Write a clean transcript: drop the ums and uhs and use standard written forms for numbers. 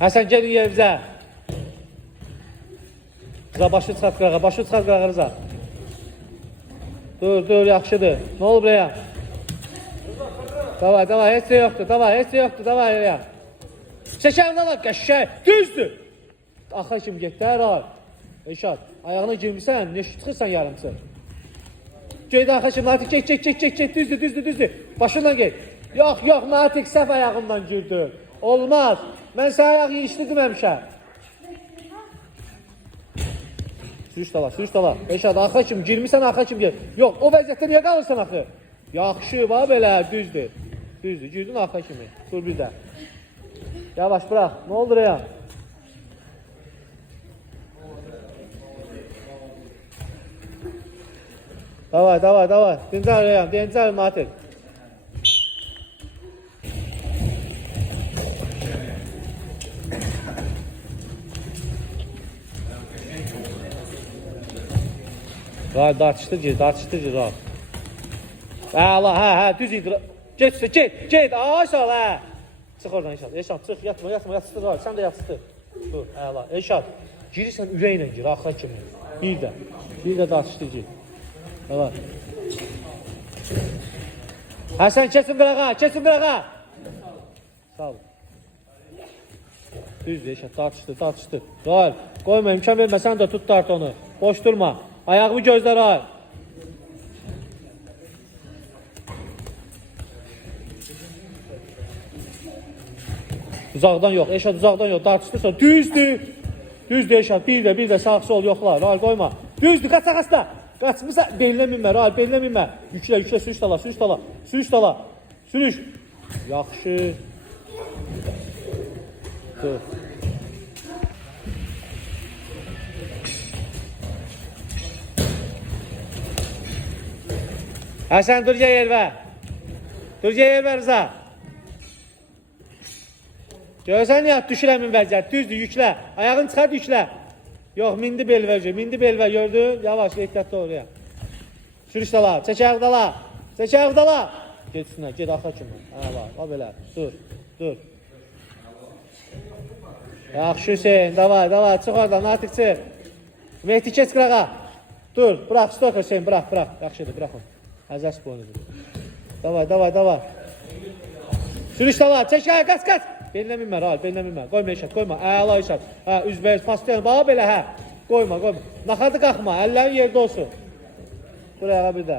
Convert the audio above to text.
Həsən gelin yerimizə. Rıza başı çıxart qırağa, başı çıxart qırağa Rıza. Dur, yaxşıdır. Ne olur buraya? Davay, heç şey yoxdur, davay ya. Çəkərim da qəşşək, düzdür. Axa kimi getdi, hər ay. Eşad, ayağına girmişsən, ne çıxırsan yarımçı. Geydi axa kimi, Natik, çək, düzdür. Başından get. Yox, Natik, səhv ayağından girdi. Olmaz. Mən sən ayağı işli deməmişəm. Sürüş dala. Eşad, axa kimi, girmişsən axa kimi gel. Yox, o vəziyyətdə niyə qalırsan axı? Yaxşı, va belə, düzdür. Girdin axa kimi. Dur bir də. Yavaş, bırak. Ne oldu ya? Davay. Dincel Reyhan, dincel Natik. Ray, dartıştır, Ray. Hə, düz idi. Get, aşağı, hə. Çıx oradan Eşad, çıx, yatma, yatsıdır Ray, sən də yatsıdır. Dur, əla, Eşad, girirsən ürəklə gir, axıra kimi. Bir də dartıştır, gir. Əla. Həsən, kesin qırağa. Sağ ol. Düzdür Eşad, dartıştır. Ray, qoyma, imkan vermə, sən də tut dart onu. Boş durma. Ayağımı gözlə Ray. Uzaqdan yox, Eşad uzaqdan yox, dartışdırsa düzdür Eşad, bir də sağ sol yoxlar, Ral qoyma. Düzdür, qaçsa. Qaçmısa belinə minmə, Ral, belinə minmə. Yüklə, sürüş dala. Yaxşı. Dur. Həsən, dur yervə Rıza. Görsən ya, düşürəmin vəziyyət, düzdür, yüklə. Ayağını çıxart, yüklə. Yox, mindi belvər, gördün? Yavaş, ehtiyatlı oraya. Sürüş dala, çək ayağı dala. Get üstünə, get axa kimi. Ha, belə, dur. Yaxşı Hüseyin, davay, çıx oradan, Natik çıx. Mehdi keç qırağa. Dur, bırak, stop Hüseyin, bırak. Yaxşıdır, bırak onu. Əzəs boynudur. Davay. Sürüş dala, çək ayağı, qaç. Belinə minmə, Ral, qoyma Eşad, qoyma, əla Eşad. Hə, üzbəyiz, paslayan, bağa belə, hə. Qoyma. Naxadı qalxma, əllərin yerdə olsun. Dur ayağa bir də.